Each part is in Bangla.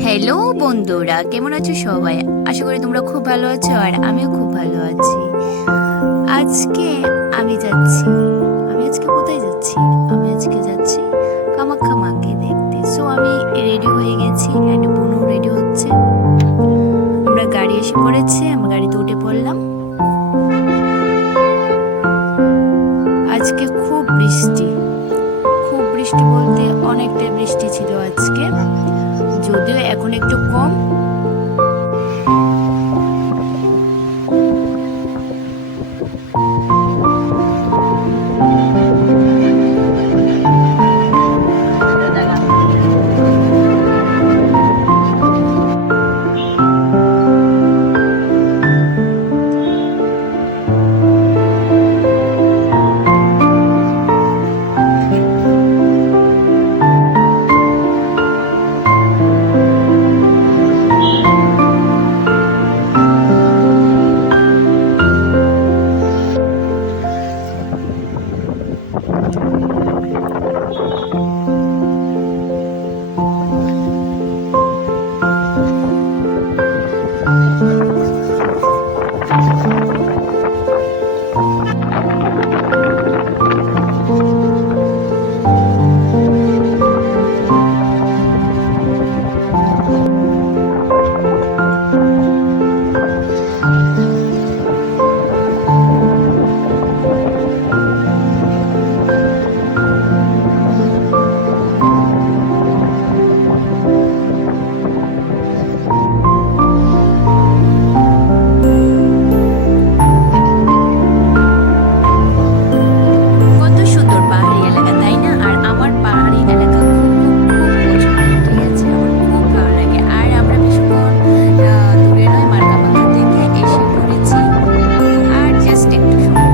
হ্যালো বন্ধুরা, কেমন আছো সবাই? আশা করি তোমরা খুব ভালো আছো আর আমিও খুব ভালো আছি। আজকে আমি যাচ্ছি আমি আজকে কোথায় যাচ্ছি? আমি আজকে যাচ্ছি কামাখ্যা মাকে দেখতে। সো আমি রেডি হয়ে গেছি অ্যান্ড বোনও রেডি হচ্ছে। আমরা গাড়ি এসে পড়েছে, আমরা গাড়িতে উঠে পড়লাম। আজকে খুব বৃষ্টি, খুব বৃষ্টি বলতে অনেকটা বৃষ্টি ছিল আজকে, যদিও এখন একটু কম। কত সুন্দর পাহাড়ি এলাকা, তাই না? আর আমার পাহাড়ি এলাকা খুব খুব খুব পছন্দ। ঠিক আছে, আমার খুব ভালো লাগে। আর আমরা বেশিক্ষণ দূরে নয়, মার্কামাথা থেকে এসে পড়েছি আর জাস্ট একটু সময়।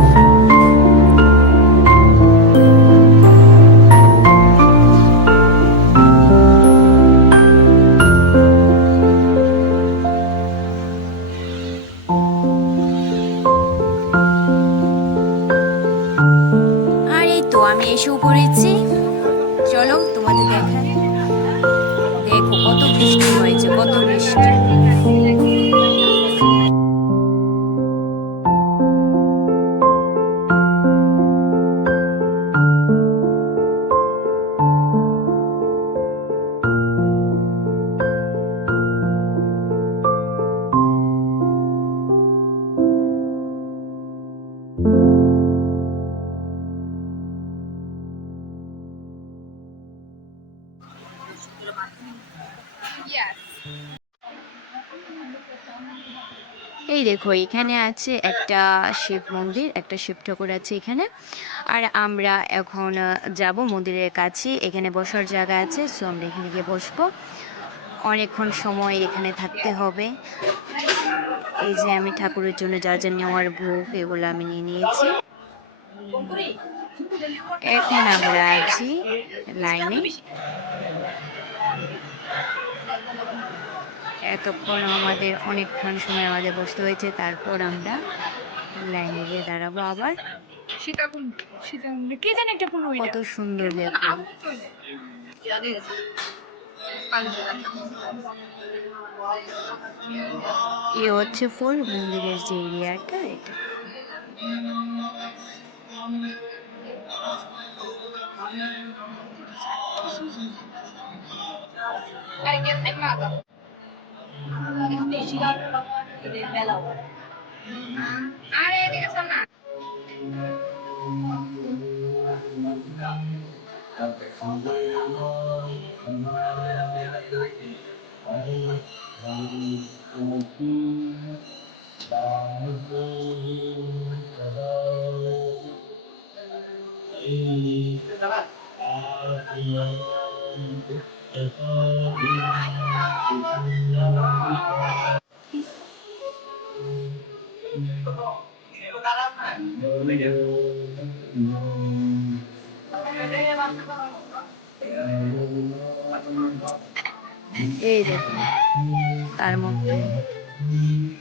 আর এই তো আমি এসেও পড়েছি। চলো তোমাদের দেখাই। দেখো কত বৃষ্টি হয়েছে, কত বৃষ্টি। এই দেখো, এখানে আছে একটা শিব মন্দির, একটা শিব ঠাকুর আছে এখানে। আর আমরা এখন যাব মন্দিরের কাছে। এখানে বসার জায়গা আছে, সো আমরা এখানে গিয়ে বসবো। অনেকক্ষণ সময় এখানে থাকতে হবে। এই যে আমি ঠাকুরের জন্য যা যা নেওয়ার ভোগ, এগুলো আমি নিয়ে নিয়েছি। এখন আমরা আছি লাইনে। এতক্ষণ আমাদের অনেকক্ষণ সময় আমাদের বসতে হয়েছে, তারপর আমরা লাইনে গিয়ে দাঁড়াবো আবার। কত সুন্দর দেখো। এ হচ্ছে ফুল মন্দিরের যে এরিয়াটা, এটা। এই দেখো, তার মধ্যে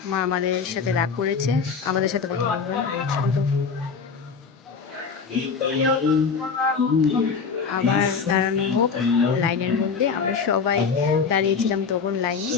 মা আমাদের সাথে রাগ করেছে, আমাদের সাথে কথা বলবে না। আবার দাঁড়ানো হোক লাইনের মধ্যে। আমরা সবাই দাঁড়িয়েছিলাম তখন লাইনে।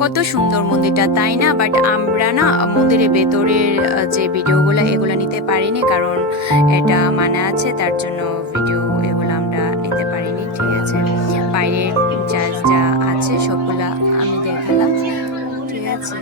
কত সুন্দর মন্দিরটা, তাই না? বাট আমরা না মন্দিরের ভেতরের যে ভিডিওগুলো এগুলো নিতে পারিনি, কারণ এটা মানা আছে, তার জন্য ভিডিও এগুলো আমরা নিতে পারিনি। ঠিক আছে, বাইরের যা যা আছে সবগুলা আমি দেখালাম। ঠিক আছে।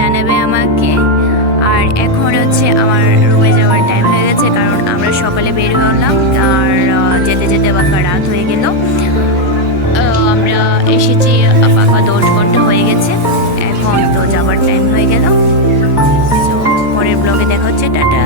জানাবে আমাকে। আর এখন হচ্ছে আমার রুমে যাওয়ার টাইম হয়ে গেছে, কারণ আমরা সকালে বের হলাম আর যেতে যেতে বাঁকা রাত হয়ে গেল। আমরা এসেছি বাঁকা 10 ঘন্টা হয়ে গেছে, এখন তো যাওয়ার টাইম হয়ে গেল। তো পরের ব্লগে দেখা হচ্ছে, টাটা।